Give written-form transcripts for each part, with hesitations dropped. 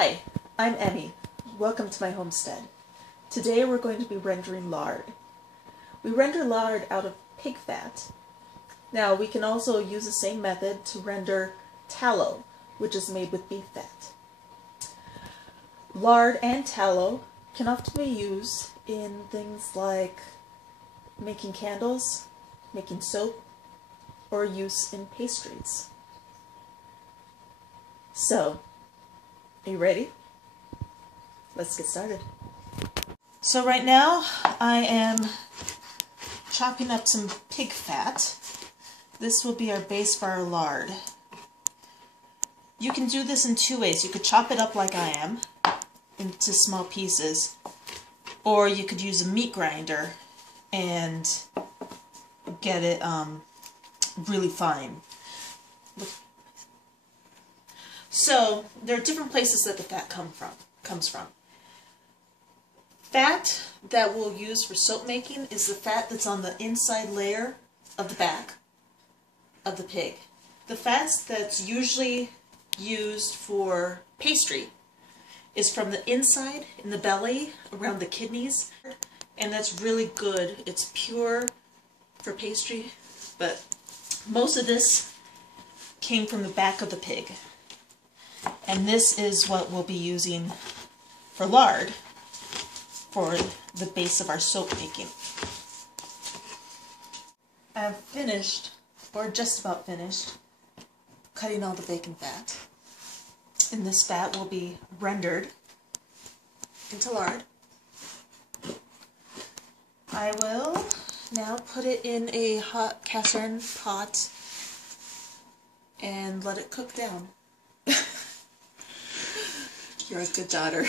Hi, I'm Emmy. Welcome to my homestead. Today we're going to be rendering lard. We render lard out of pig fat. Now we can also use the same method to render tallow, which is made with beef fat. Lard and tallow can often be used in things like making candles, making soap, or use in pastries. So, are you ready? Let's get started. So right now I am chopping up some pig fat. This will be our base for our lard. You can do this in two ways. You could chop it up like I am into small pieces, or you could use a meat grinder and get it really fine. So there are different places that the fat comes from. Fat that we'll use for soap making is the fat that's on the inside layer of the back of the pig. The fat that's usually used for pastry is from the inside, in the belly, around the kidneys, and that's really good. It's pure for pastry, but most of this came from the back of the pig. And this is what we'll be using for lard for the base of our soap making. I've finished, or just about finished, cutting all the bacon fat. And this fat will be rendered into lard. I will now put it in a hot cast iron pot and let it cook down. You're a good daughter.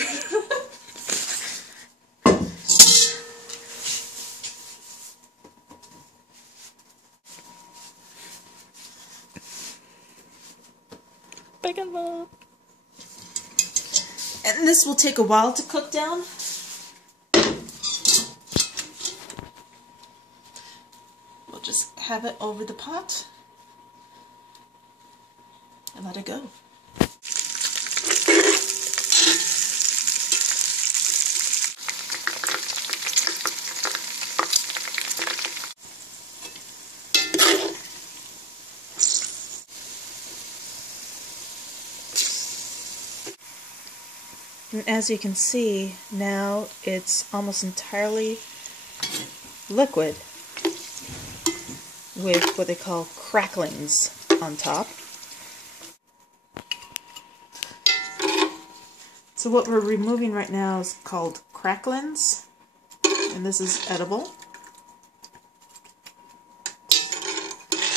Bacon ball. And this will take a while to cook down. We'll just have it over the pot and let it go. And as you can see, now it's almost entirely liquid with what they call cracklings on top. So what we're removing right now is called cracklings, and this is edible.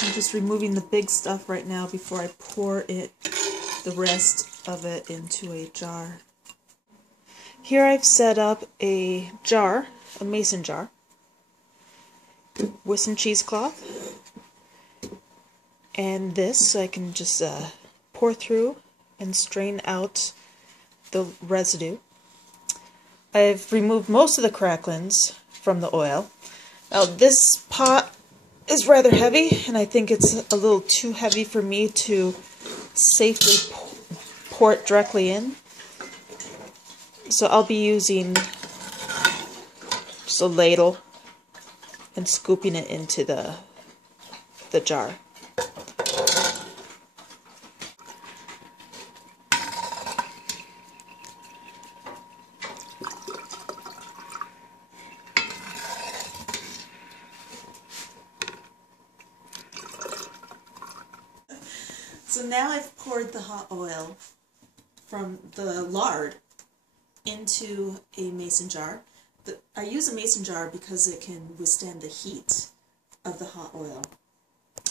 I'm just removing the big stuff right now before I pour the rest of it into a jar. Here I've set up a jar, a mason jar, with some cheesecloth, and this so I can just pour through and strain out the residue. I've removed most of the cracklings from the oil. Now this pot is rather heavy, and I think it's a little too heavy for me to safely pour it directly in. So I'll be using just a ladle and scooping it into the jar. So now I've poured the hot oil from the lard into a mason jar. I use a mason jar because it can withstand the heat of the hot oil.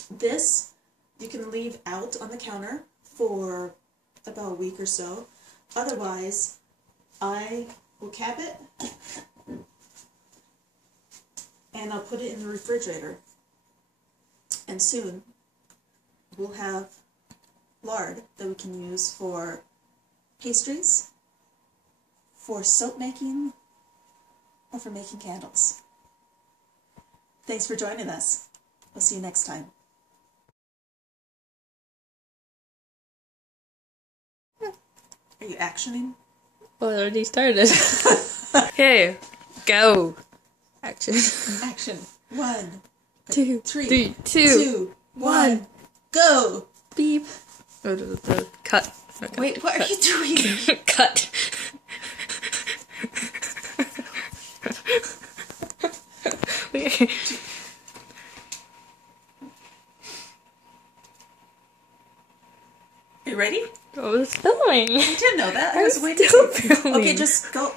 This you can leave out on the counter for about a week or so. Otherwise, I will cap it and I'll put it in the refrigerator. And soon we'll have lard that we can use for pastries, for soap making, or for making candles. Thanks for joining us. We'll see you next time. Are you actioning? Well, it already started. Okay, go. Action. Action. 1, 2, 3, 3, 2, 1, go! Beep. Cut. Okay, Wait, what cut. are you doing? Cut. You ready? Oh, it's filming. I didn't know that. I I'm was waiting. still filming. Okay, just go.